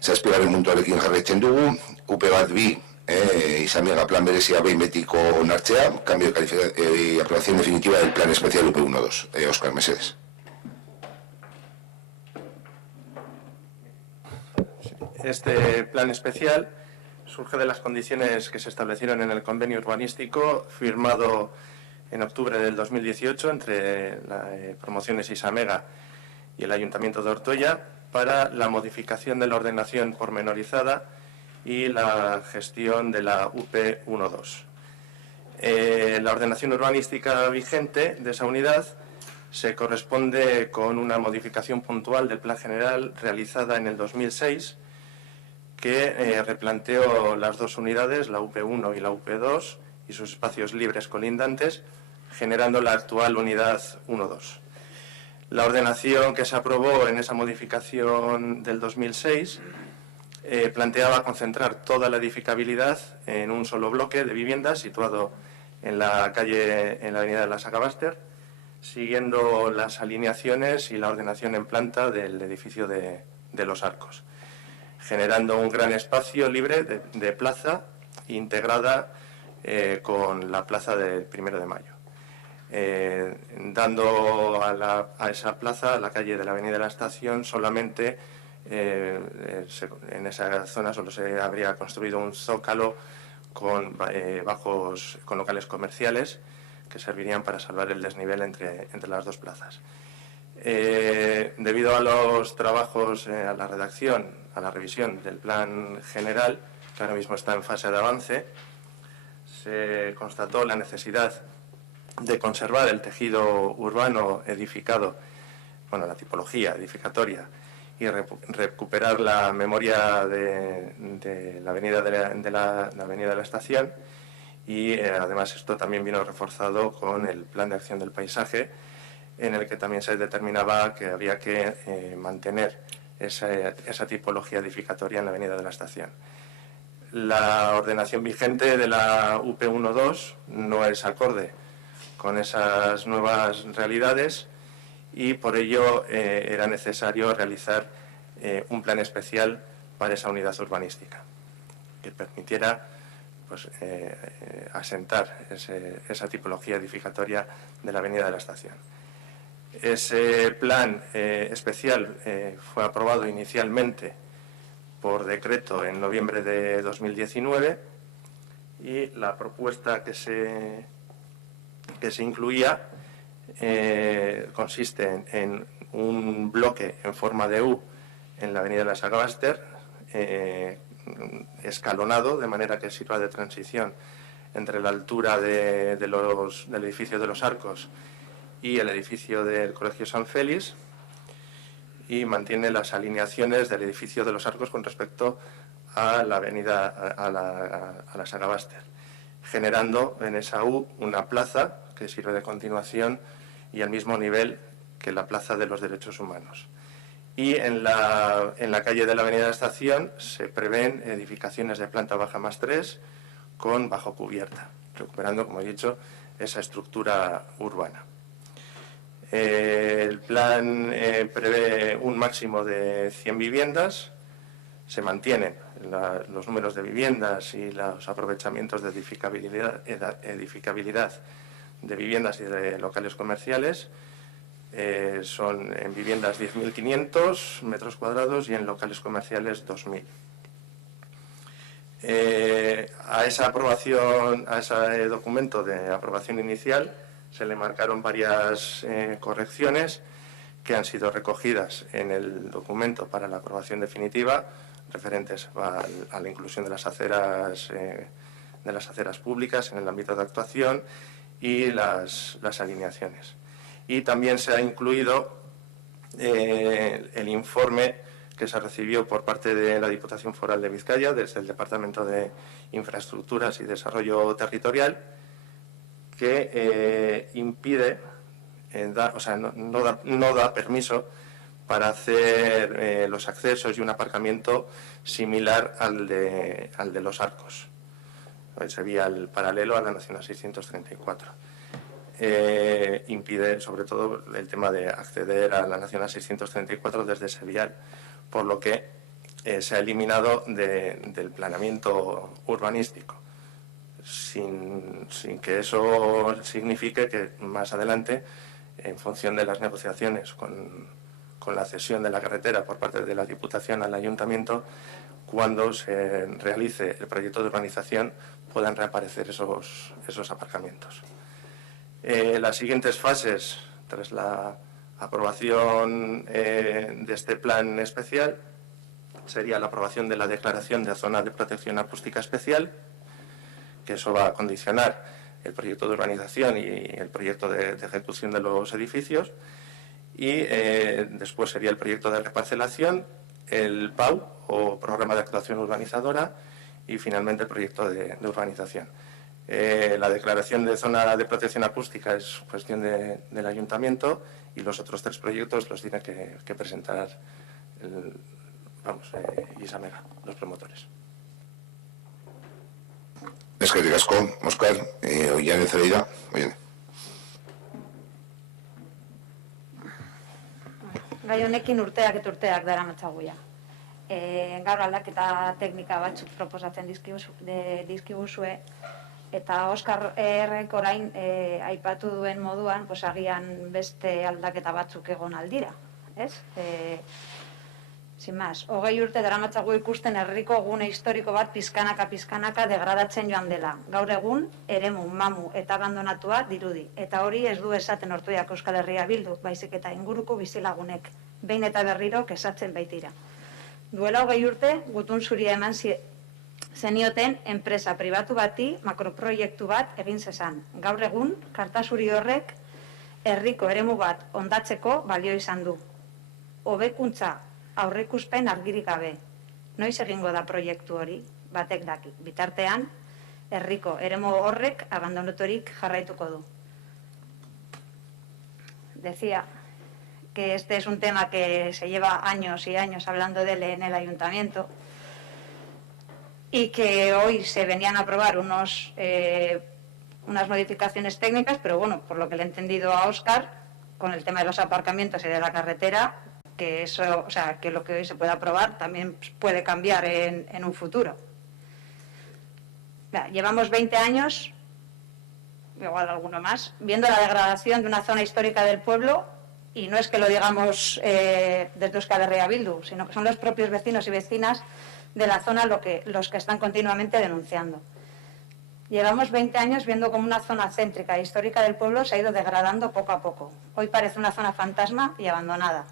Zazpigarren puntuarekin jarraitzen dugu, UP bat bi, Isamega plan berezia behin betiko onartzea, cambio de aprobación definitiva del plan especial UP 1-2. Óscar, mesedes. Este plan especial surge de las condiciones que se establecieron en el convenio urbanístico firmado en octubre del 2018 entre Promociones Isamega y el Ayuntamiento de Ortuella para la modificación de la ordenación pormenorizada y la gestión de la UP 1-2. La ordenación urbanística vigente de esa unidad se corresponde con una modificación puntual del Plan General realizada en el 2006 que replanteó las dos unidades, la UP1 y la UP2, y sus espacios libres colindantes, generando la actual unidad 1-2. La ordenación que se aprobó en esa modificación del 2006 planteaba concentrar toda la edificabilidad en un solo bloque de viviendas situado en la avenida de la Sagabaster, siguiendo las alineaciones y la ordenación en planta del edificio de Los Arcos, generando un gran espacio libre de plaza integrada con la plaza del 1 de Mayo. Dando a esa plaza, a la calle de la Avenida de la Estación, solamente en esa zona solo se habría construido un zócalo con locales comerciales que servirían para salvar el desnivel entre las dos plazas. Debido a los trabajos, a la redacción, a la revisión del plan general, que ahora mismo está en fase de avance, se constató la necesidad de conservar el tejido urbano edificado, la tipología edificatoria, y recuperar la memoria de la avenida de la Estación, y además esto también vino reforzado con el plan de acción del paisaje, en el que también se determinaba que había que mantener esa tipología edificatoria en la avenida de la Estación. La ordenación vigente de la UP 1-2 no es acorde con esas nuevas realidades y por ello era necesario realizar un plan especial para esa unidad urbanística que permitiera asentar esa tipología edificatoria de la avenida de la Estación. Ese plan especial fue aprobado inicialmente por decreto en noviembre de 2019 y la propuesta que se incluía consiste en un bloque en forma de U en la avenida de la Sagabaster, escalonado, de manera que sirva de transición entre la altura del edificio de Los Arcos y el edificio del Colegio San Félix, y mantiene las alineaciones del edificio de Los Arcos con respecto a la avenida, a la Sagabaster, generando en esa U una plaza que sirve de continuación y al mismo nivel que la Plaza de los Derechos Humanos. Y en la calle de la Avenida de la Estación se prevén edificaciones de planta baja +3 con bajo cubierta, recuperando, como he dicho, esa estructura urbana. El plan prevé un máximo de 100 viviendas, se mantienen los números de viviendas y los aprovechamientos de edificabilidad de viviendas y de locales comerciales. Son en viviendas 10.500 metros cuadrados y en locales comerciales 2.000. A esa aprobación, a ese documento de aprobación inicial se le marcaron varias correcciones que han sido recogidas en el documento para la aprobación definitiva, referentes a la inclusión de las aceras públicas en el ámbito de actuación y las alineaciones. Y también se ha incluido el informe que se recibió por parte de la Diputación Foral de Vizcaya, desde el Departamento de Infraestructuras y Desarrollo Territorial, que impide, no da permiso para hacer los accesos y un aparcamiento similar al de Los Arcos. Sería el paralelo a la Nacional 634. Impide sobre todo el tema de acceder a la Nacional 634 desde ese vial, por lo que se ha eliminado del planeamiento urbanístico, sin que eso signifique que más adelante, en función de las negociaciones con la cesión de la carretera por parte de la Diputación al Ayuntamiento, cuando se realice el proyecto de urbanización puedan reaparecer esos aparcamientos. Las siguientes fases, tras la aprobación de este plan especial, sería la aprobación de la declaración de zona de protección acústica especial, que eso va a condicionar el proyecto de urbanización y el proyecto de ejecución de los edificios, y después sería el proyecto de reparcelación, el PAU o Programa de Actuación Urbanizadora, y finalmente el proyecto de urbanización. La declaración de zona de protección acústica es cuestión del Ayuntamiento, y los otros 3 proyectos los tiene que presentar Isamega, los promotores. Eskerrik asko, Oskar, Oiane Zereida, Oiane. Gai honekin urteak daramatzagu ja. Gaur aldaketa teknika batzuk proposatzen dizkiguzue, eta Oskar errek orain aipatu duen moduan, agian beste aldaketa batzuk egon aldira, ez? Sin más, 20 urte daramatzagu ikusten herriko gune historiko bat pizkanaka degradatzen joan dela. Gaur egun, eremu, mamu eta abandonatua dirudi. Eta hori ez du esaten Ortuellako Euskal Herria Bildu, baizik eta inguruko bizilagunek. Behin eta berriro kesatzen baitira. Duela 20 urte, gutun zuria eman zenioten enpresa pribatu bati makroproiektu bat egin zezan. Gaur egun, kartasuri horrek herriko eremu bat ondatzeko balio izan du. Hobekuntza aurreikuspen argirik gabe. Noiz egingo da proiektu hori? Batek daki. Bitartean, herriko eremu horrek abandonaturik jarraituko du. Decía que este es un tema que se lleva años y años hablando de él en el Ayuntamiento, y que hoy se venían a aprobar unas modificaciones técnicas, pero bueno, por lo que le he entendido a Óscar, con el tema de los aparcamientos y de la carretera, que eso, o sea, que lo que hoy se puede aprobar también puede cambiar en un futuro. Llevamos 20 años, igual alguno más, viendo la degradación de una zona histórica del pueblo, y no es que lo digamos desde Euskal Herria Bildu, sino que son los propios vecinos y vecinas de la zona los que están continuamente denunciando. Llevamos 20 años viendo cómo una zona céntrica e histórica del pueblo se ha ido degradando poco a poco. Hoy parece una zona fantasma y abandonada.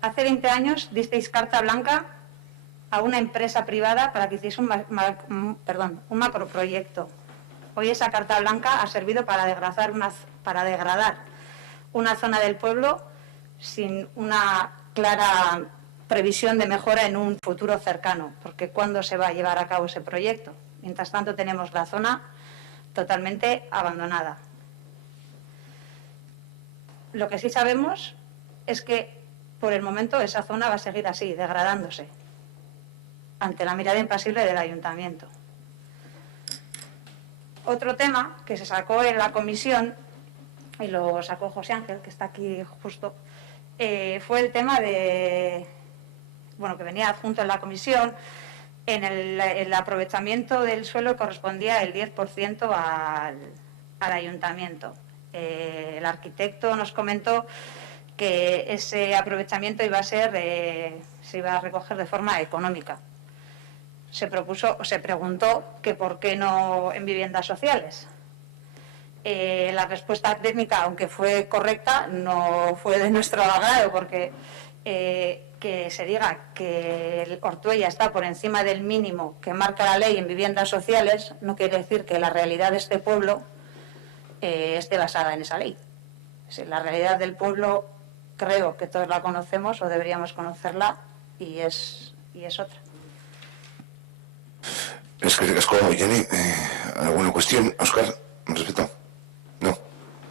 Hace 20 años disteis carta blanca a una empresa privada para que hiciese un macroproyecto. Hoy esa carta blanca ha servido para degradar una zona del pueblo sin una clara previsión de mejora en un futuro cercano, porque ¿cuándo se va a llevar a cabo ese proyecto? Mientras tanto tenemos la zona totalmente abandonada. Lo que sí sabemos es que por el momento esa zona va a seguir así, degradándose, ante la mirada impasible del Ayuntamiento. Otro tema que se sacó en la comisión, y lo sacó José Ángel, que está aquí justo, fue el tema que venía adjunto en la comisión. En el aprovechamiento del suelo correspondía el 10% al Ayuntamiento. El arquitecto nos comentó que ese aprovechamiento se iba a recoger de forma económica. Se preguntó que por qué no en viviendas sociales. La respuesta técnica, aunque fue correcta, no fue de nuestro agrado, porque que se diga que el Ortuella está por encima del mínimo que marca la ley en viviendas sociales no quiere decir que la realidad de este pueblo esté basada en esa ley. La realidad del pueblo creo que todos la conocemos o deberíamos conocerla, y es otra. Es que te como Jenny, ¿alguna cuestión, Óscar, al respecto? No.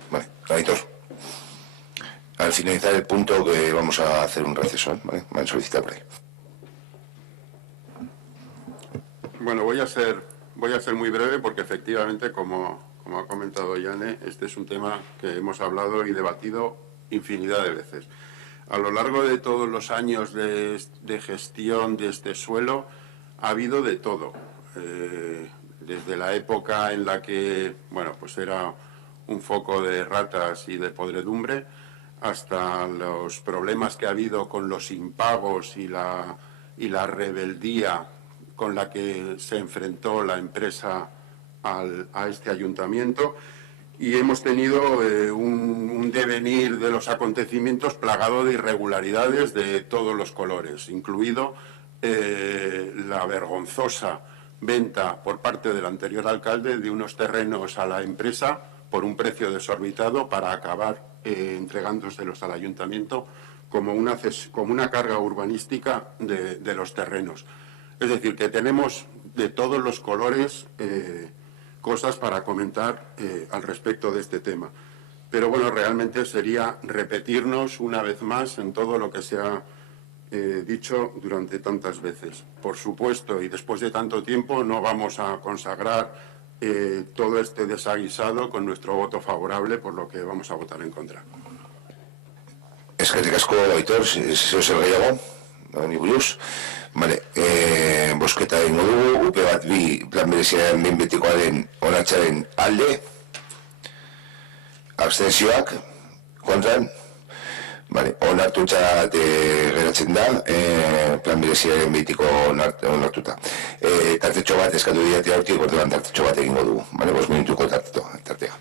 Vale, Aitor. Al finalizar el punto que vamos a hacer un receso, ¿vale? Me han solicitado por ahí. Bueno, voy a ser muy breve porque efectivamente, como ha comentado Yane, este es un tema que hemos hablado y debatido infinidad de veces. A lo largo de todos los años de gestión de este suelo ha habido de todo. Desde la época en la que, bueno, pues era un foco de ratas y de podredumbre, hasta los problemas que ha habido con los impagos y la rebeldía con la que se enfrentó la empresa a este ayuntamiento, y hemos tenido un devenir de los acontecimientos plagado de irregularidades de todos los colores, incluido la vergonzosa venta por parte del anterior alcalde de unos terrenos a la empresa por un precio desorbitado para acabar entregándoselos al ayuntamiento como una carga urbanística de los terrenos. Es decir, que tenemos de todos los colores cosas para comentar al respecto de este tema. Pero bueno, realmente sería repetirnos una vez más en todo lo que se ha dicho durante tantas veces. Por supuesto, y después de tanto tiempo, no vamos a consagrar todo este desaguisado con nuestro voto favorable, por lo que vamos a votar en contra. Eskerrik asko, Aitor, zeo zer gehiago, ni buruz. Vale, bosketa egingo dugu, UP bat bi plan bereziaren behin betikoaren onartzearen alde, abstentzioak, kontran, vale, onartutzat geratzen da, plan bereziaren betiko onartuta. Tartetxo bat eskatu diatea hortik, orduan tartetxo bat egingo dugu, vale, 5 minutuko tartea.